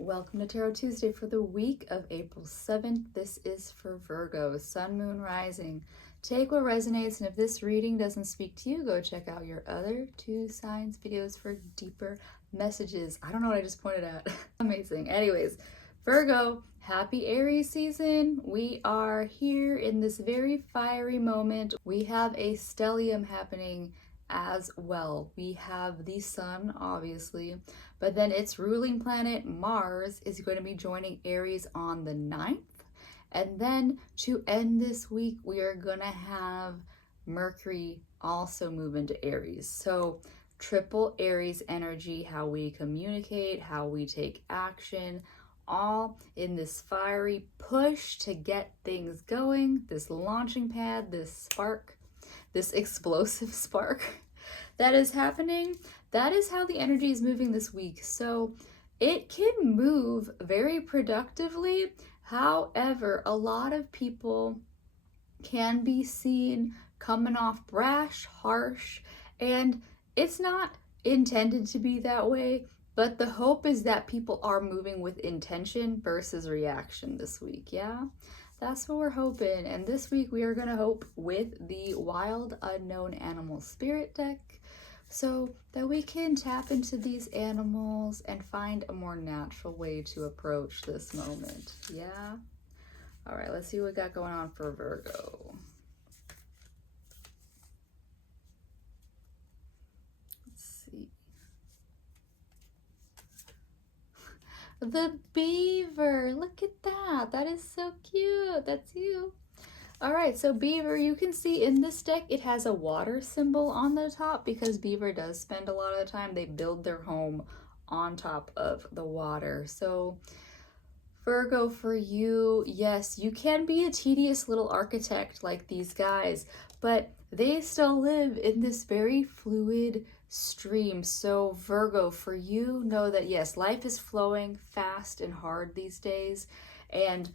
Welcome to Tarot Tuesday for the week of April 7th. This is for Virgo, Sun, Moon, Rising. Take what resonates, and if this reading doesn't speak to you, go check out your other 2 signs videos for deeper messages. I don't know what I just pointed at. Amazing. Anyways, Virgo, happy Aries season. We are here in this very fiery moment. We have a stellium happening as well. We have the sun, obviously, but then its ruling planet, Mars, is going to be joining Aries on the 9th. And then to end this week, we are going to have Mercury also move into Aries. So triple Aries energy, how we communicate, how we take action, all in this fiery push to get things going, this launching pad, this spark, this explosive spark that is happening. That is how the energy is moving this week. So it can move very productively. However, a lot of people can be seen coming off brash, harsh, and it's not intended to be that way. But the hope is that people are moving with intention versus reaction this week. Yeah, that's what we're hoping. And this week we are going to hope with the Wild Unknown Animal Spirit deck, so that we can tap into these animals and find a more natural way to approach this moment. Yeah? All right, let's see what we got going on for Virgo. Let's see. The beaver, look at that. That is so cute. That's you. All right, so beaver, you can see in this deck, it has a water symbol on the top because beaver does spend a lot of the time, they build their home on top of the water. So Virgo, for you, yes, you can be a tedious little architect like these guys, but they still live in this very fluid stream. So Virgo, for you, know that yes, life is flowing fast and hard these days, and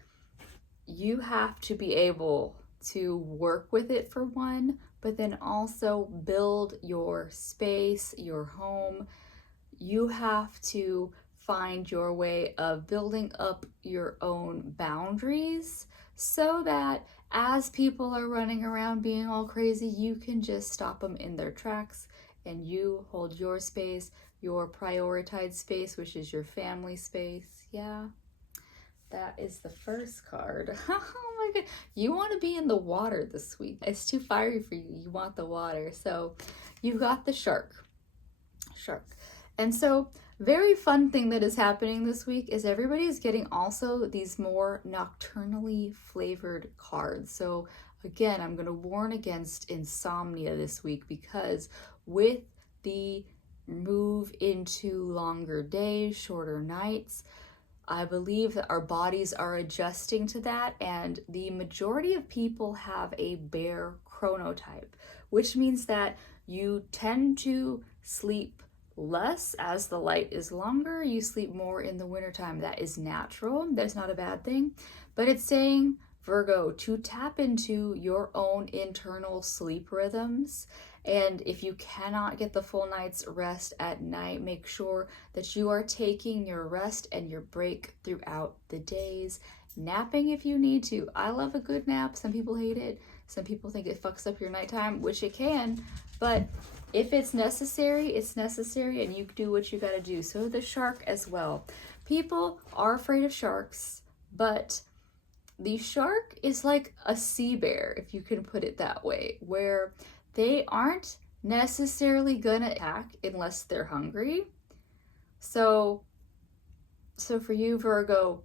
you have to be able to work with it for one, but then also build your space, your home. You have to find your way of building up your own boundaries so that as people are running around being all crazy, you can just stop them in their tracks and you hold your space, your prioritized space, which is your family space. Yeah. That is the first card. Oh my god. You want to be in the water this week. It's too fiery for you. You want the water. So you've got the shark. And so very fun thing that is happening this week is everybody is getting also these more nocturnally flavored cards. So again, I'm going to warn against insomnia this week because with the move into longer days, shorter nights, I believe that our bodies are adjusting to that, and the majority of people have a bear chronotype, which means that you tend to sleep less as the light is longer. You sleep more in the wintertime. That is natural. That's not a bad thing. But it's saying, Virgo, to tap into your own internal sleep rhythms. And if you cannot get the full night's rest at night, make sure that you are taking your rest and your break throughout the days. Napping if you need to. I love a good nap. Some people hate it. Some people think it fucks up your nighttime, which it can. But if it's necessary, and you do what you gotta do. So the shark as well. People are afraid of sharks, but the shark is like a sea bear, if you can put it that way, where they aren't necessarily gonna attack unless they're hungry. So for you, Virgo,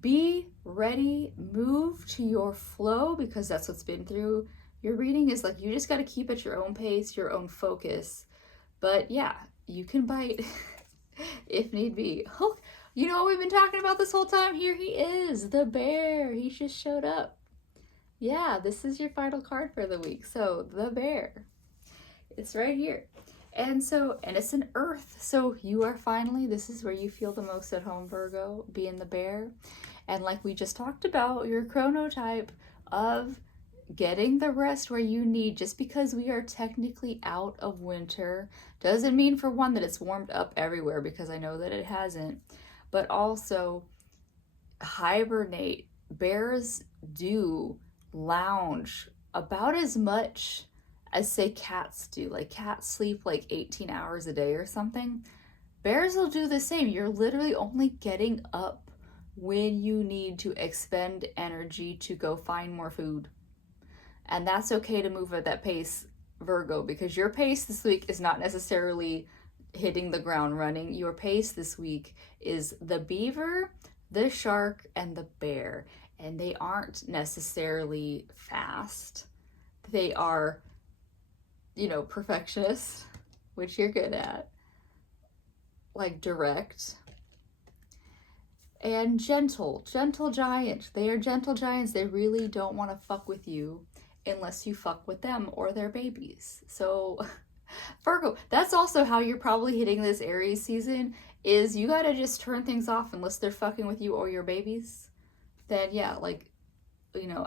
be ready, move to your flow, because that's what's been through your reading is like you just got to keep at your own pace, your own focus. But yeah, you can bite if need be. Oh, you know what we've been talking about this whole time? Here he is, the bear. He just showed up. Yeah, this is your final card for the week. So the bear, it's right here. And it's an earth. So you are finally, this is where you feel the most at home, Virgo, being the bear. And like we just talked about, your chronotype of getting the rest where you need. Just because we are technically out of winter doesn't mean, for one, that it's warmed up everywhere, because I know that it hasn't. but also hibernate. Bears do lounge about as much as, say, cats do. Like cats sleep like 18 hours a day or something. Bears will do the same. You're literally only getting up when you need to expend energy to go find more food. And that's okay to move at that pace, Virgo, because your pace this week is not necessarily hitting the ground running. Your pace this week is the beaver, the shark, and the bear. And they aren't necessarily fast. They are, perfectionist, which you're good at, like direct, and gentle giant. They are gentle giants. They really don't want to fuck with you unless you fuck with them or their babies. So Virgo, that's also how you're probably hitting this Aries season, is you gotta just turn things off unless they're fucking with you or your babies. Then yeah, like,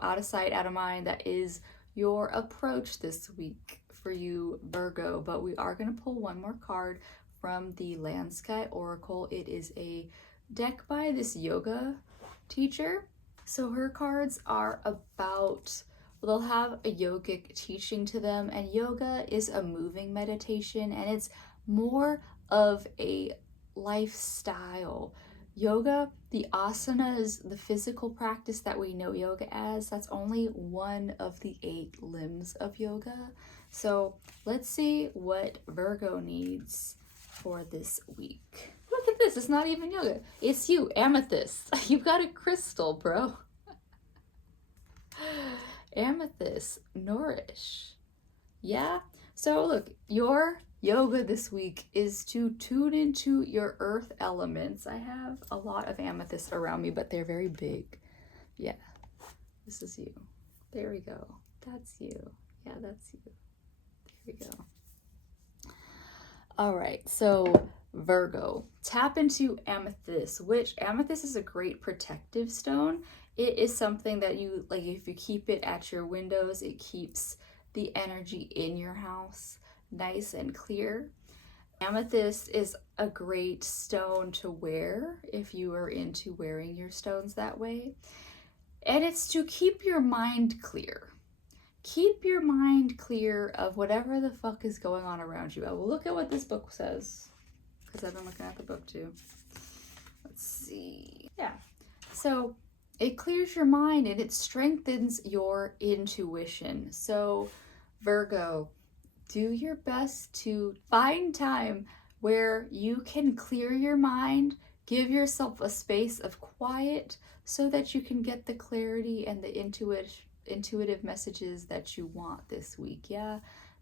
out of sight, out of mind. That is your approach this week for you, Virgo. But we are gonna pull one more card from the Land Sky Oracle. It is a deck by this yoga teacher. So her cards are about, they'll have a yogic teaching to them, and yoga is a moving meditation, and it's more of a lifestyle. Yoga, the asanas, the physical practice that we know yoga as, that's only one of the 8 limbs of yoga. So let's see what Virgo needs for this week. Look at this, it's not even yoga. It's you, amethyst. You've got a crystal, bro. Amethyst, nourish. Yeah? So look, your yoga this week is to tune into your earth elements. I have a lot of amethysts around me, but they're very big. Yeah, this is you. There we go. That's you. Yeah, that's you. There we go. All right, so Virgo, tap into amethyst, which amethyst is a great protective stone. It is something that you, like, if you keep it at your windows, it keeps the energy in your house nice and clear. Amethyst is a great stone to wear if you are into wearing your stones that way. And it's to keep your mind clear. Keep your mind clear of whatever the fuck is going on around you. I will look at what this book says, because I've been looking at the book too. Let's see. Yeah. So it clears your mind and it strengthens your intuition. So Virgo, do your best to find time where you can clear your mind, give yourself a space of quiet so that you can get the clarity and the intuitive messages that you want this week. Yeah,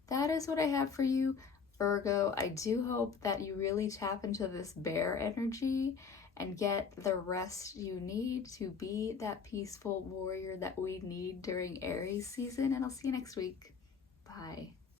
that is what I have for you, Virgo. I do hope that you really tap into this bear energy and get the rest you need to be that peaceful warrior that we need during Aries season. And I'll see you next week. Bye.